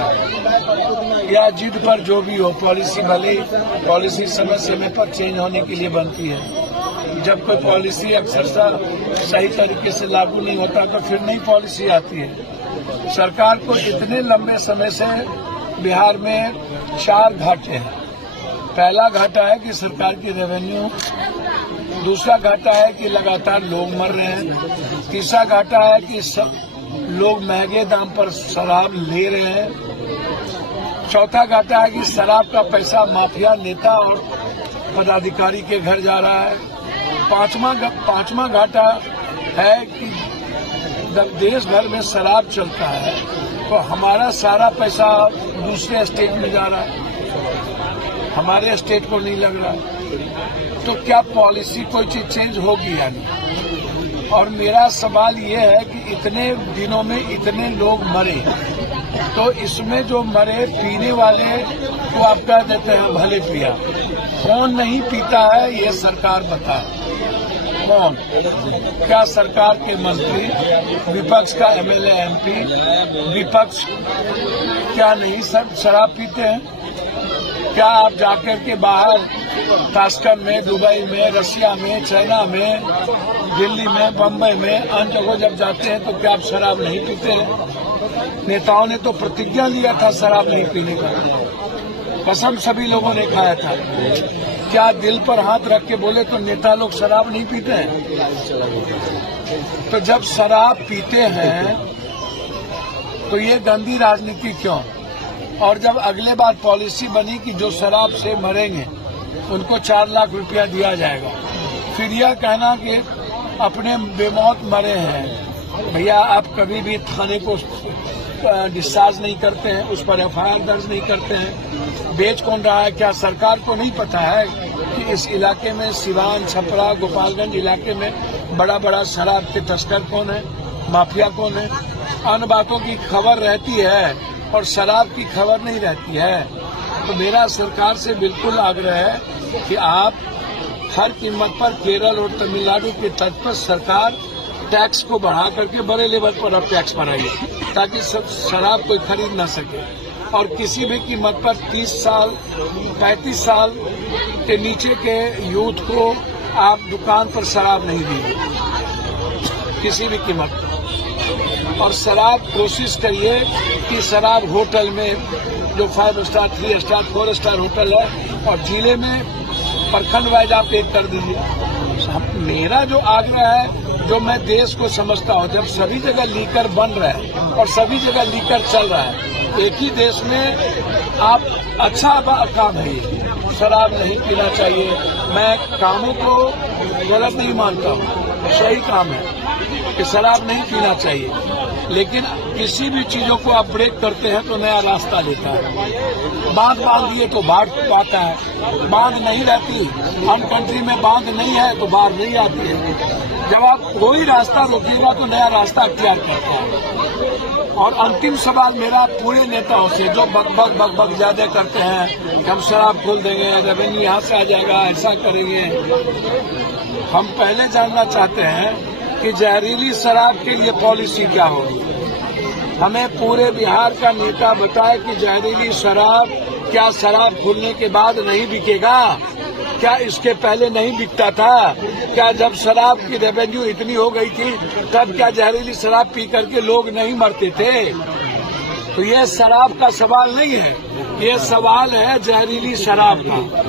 है या जिद पर जो भी हो, पॉलिसी भले पॉलिसी समय समय पर चेंज होने के लिए बनती है। जब कोई पॉलिसी अक्सर सही तरीके से लागू नहीं होता तो फिर नई पॉलिसी आती है। सरकार को इतने लंबे समय से बिहार में 4 घाटे हैं। पहला घाटा है कि सरकार की रेवेन्यू, दूसरा घाटा है कि लगातार लोग मर रहे हैं, तीसरा घाटा है कि सब लोग महंगे दाम पर शराब ले रहे हैं, चौथा घाटा है कि शराब का पैसा माफिया नेता और पदाधिकारी के घर जा रहा है, पांचवा घाटा है कि जब देश भर में शराब चलता है तो हमारा सारा पैसा दूसरे स्टेट में जा रहा है, हमारे स्टेट को नहीं लग रहा। तो क्या पॉलिसी कोई चीज चेंज होगी या नहीं? और मेरा सवाल ये है कि इतने दिनों में इतने लोग मरे, तो इसमें जो मरे पीने वाले को आप कह देते हैं भले पिया, कौन नहीं पीता है ये सरकार बताए। कौन? क्या सरकार के मंत्री, विपक्ष का एमएलए एमपी, विपक्ष क्या नहीं सब शराब पीते हैं? क्या आप जाकर के बाहर ताशकंद में, दुबई में, रशिया में, चाइना में, दिल्ली में, बम्बई में, अन्य जगहों जब जाते हैं तो क्या आप शराब नहीं पीते हैं? नेताओं ने तो प्रतिज्ञा लिया था शराब नहीं पीने का, कसम सभी लोगों ने खाया था। क्या दिल पर हाथ रख के बोले तो नेता लोग शराब नहीं पीते हैं? तो जब शराब पीते हैं तो ये गंदी राजनीति क्यों? और जब अगले बार पॉलिसी बनी कि जो शराब से मरेंगे उनको 4 लाख रुपया दिया जाएगा, फिर यह कहना कि अपने बेमौत मरे हैं। भैया आप कभी भी थाने को डिस्चार्ज नहीं करते हैं, उस पर एफआईआर दर्ज नहीं करते हैं। बेच कौन रहा है? क्या सरकार को नहीं पता है कि इस इलाके में, सिवान, छपरा, गोपालगंज इलाके में बड़ा बड़ा शराब के तस्कर कौन है, माफिया कौन है? अन्य बातों की खबर रहती है और शराब की खबर नहीं रहती है। तो मेरा सरकार से बिल्कुल आग्रह है कि आप हर कीमत पर केरल और तमिलनाडु के तट पर सरकार टैक्स को बढ़ा करके बड़े लेवल पर अब टैक्स बढ़ाइए ताकि सब शराब कोई खरीद ना सके, और किसी भी कीमत पर 30 साल 35 साल के नीचे के यूथ को आप दुकान पर शराब नहीं दीजिए किसी भी कीमत पर। और शराब कोशिश करिए कि शराब होटल में जो 5 स्टार, 3 स्टार, 4 स्टार होटल है और जिले में प्रखंड वाइज आप एक कर दीजिए। मेरा जो आग्रह है, जो मैं देश को समझता हूँ, जब सभी जगह लीकर बन रहा है और सभी जगह लीकर चल रहा है, एक ही देश में आप अच्छा काम है ये, शराब नहीं पीना चाहिए। मैं कामों को गलत नहीं मानता हूँ, सही काम है कि शराब नहीं पीना चाहिए, लेकिन किसी भी चीजों को आप ब्रेक करते हैं तो नया रास्ता लेता है। बांध दिए तो बाढ़ पाता है, बांध नहीं रहती, हम कंट्री में बांध नहीं है तो बाढ़ नहीं आती है। जब आप कोई रास्ता रोकिएगा तो नया रास्ता अख्तियार करता है। और अंतिम सवाल मेरा पूरे नेताओं से जो बकबक ज्यादा करते हैं, हम शराब खोल देंगे, रेवेन्यू यहाँ से आ जाएगा, ऐसा करेंगे। हम पहले जानना चाहते हैं कि जहरीली शराब के लिए पॉलिसी क्या होगी। हमें पूरे बिहार का नेता बताए कि जहरीली शराब क्या शराब खुलने के बाद नहीं बिकेगा? क्या इसके पहले नहीं बिकता था? क्या जब शराब की रेवेन्यू इतनी हो गई थी तब क्या जहरीली शराब पी करके लोग नहीं मरते थे? तो ये शराब का सवाल नहीं है, ये सवाल है जहरीली शराब का।